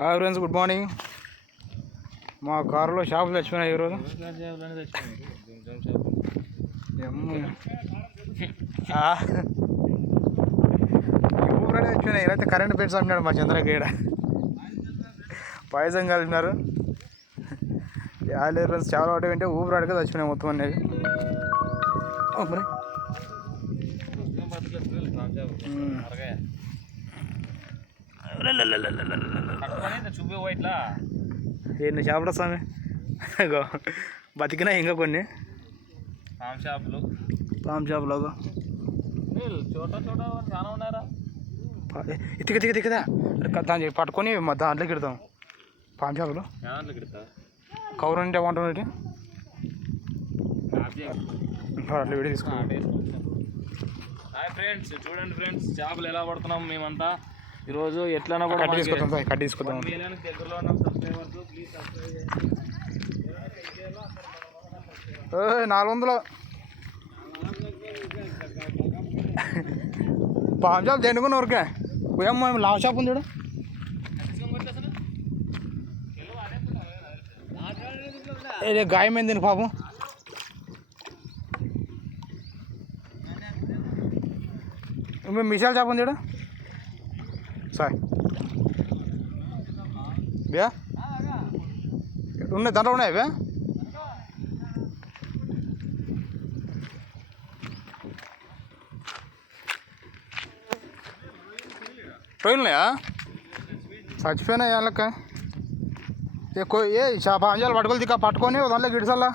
Hi friends, good morning. మా కారులో షాపులు తెచ్చిపోయినాయి ఈరోజు. ఊరే తెచ్చిపోయినాయి. ఈరోజు కరెంట్ పెట్టి చంపినాడు మా చంద్రగీడ. పాయసం కలిపినారు. లేదు ఫ్రెండ్స్, చాలా ఒకటి వింటే ఊపిరాడికే చచ్చిపోయినాయి మొత్తం అనేది. మరి ఏంటి చేపలు స్వామి బతికినా ఇంకా కొన్ని పామ్ చేపలు తిక్కదా దాన్ని పట్టుకొని దాంట్లోకి ఇడతాం. పామ్ చేపలు కౌరు అంటే ఏమంటాం అట్లా వీడియో తీసుకున్నాం. హాయ్ ఫ్రెండ్స్, చూడండి ఫ్రెండ్స్, చేపలు ఎలా పడుతున్నాం మేమంతా ఈరోజు. ఎట్లన్నా కూడా కట్టి తీసుకుందాం. దగ్గరలో ఉన్నాం. Subscribers please subscribe 400 palm shop తిండుకున్న ఊరికే పోయాం. లావ్ షాప్ ఉంది చూడు. గాయమైంది దీనికి పాపం. మేము మిసాల్ షాప్ ఉంది చూడు సార్. బ్యా ఉన్నాయి, దాంట్లో ఉన్నాయి బ్యా. పోయినాయా? చచ్చిపోయినాయి వాళ్ళక. పాంజాలు పట్టుకొని పట్టుకొని దాంట్లో గిడిసల్లా.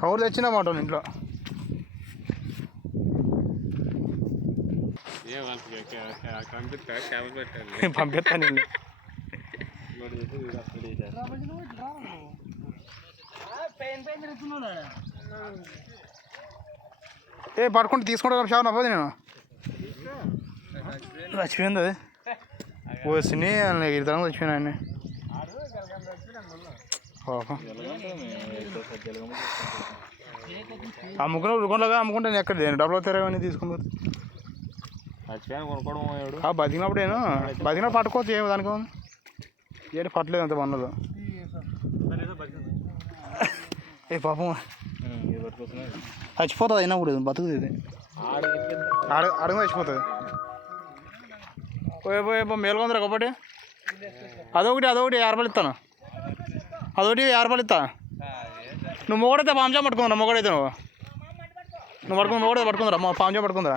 కౌరు తెచ్చినామాట ఇంట్లో. పంపిస్తాను. పట్టుకుంటే తీసుకుంటా షాప్ నవ్వదు. నేను చచ్చిపోయింది అది వచ్చినాయి ఇద్దరం చచ్చిపోయినా అన్నీ. అమ్ముకునే ఉడుకుండగా అమ్ముకుంటే నేను ఎక్కడ డబ్బులు అవుతారేమని తీసుకుంటారు. బతికినప్పుడు నేను బతికినప్పుడు పట్టుకోవచ్చు. ఏమి దానికి ఏంటి పట్టలేదు అంత పనులు. పాపం చచ్చిపోతుంది. అయినా కూడా బతుకుతుంది. ఇది అడుగు చచ్చిపోతుంది. మేలుకొందరు ఒకటి అదొకటి 50 రూపాయలు ఇస్తాను. అదొకటి 50 రూపాయలు ఇస్తా. నువ్వు మొగడైతే పాంజా పట్టుకుందా. మొగడైతే నువ్వు పట్టుకుని మొగడైతే పట్టుకుందా. పాంజా పట్టుకుందా.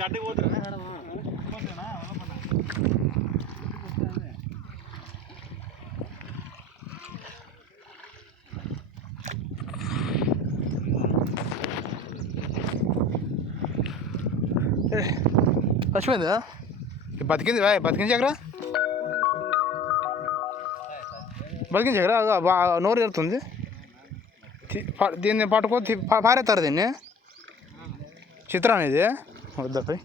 గడ్డి పోతున్నా చచ్చిపోయిందా? బతికించగరా నోరు ఎడుతుంది. దీన్ని పట్టుకో పారేస్తారు. దీన్ని చిత్ర అనేది వద్దపై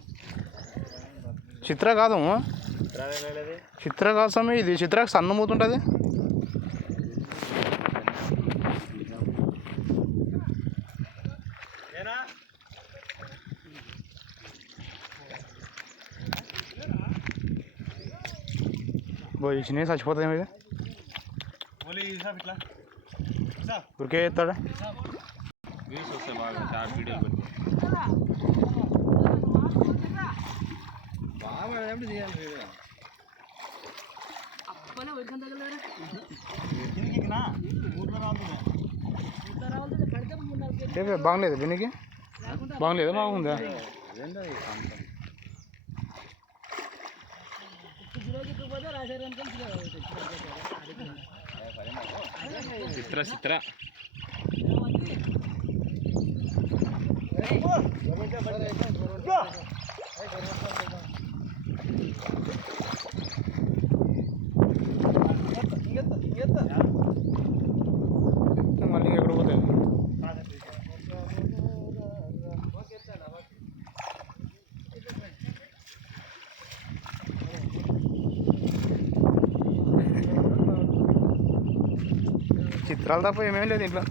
చిత్ర కాదు సమయం. ఇది చిత్రకు సన్నమూతుంటుంది. చిన్న చచ్చిపోతాయి. ఇది ఊరికే ఎత్తాడా. బాగలేదు దీనికి. బాగలేదా? బాగుందా? చిత్ర మళ్ళీ ఎక్కడ పోతాయి. చిత్రాలు తప్ప ఏమేం లేదు ఇంట్లో.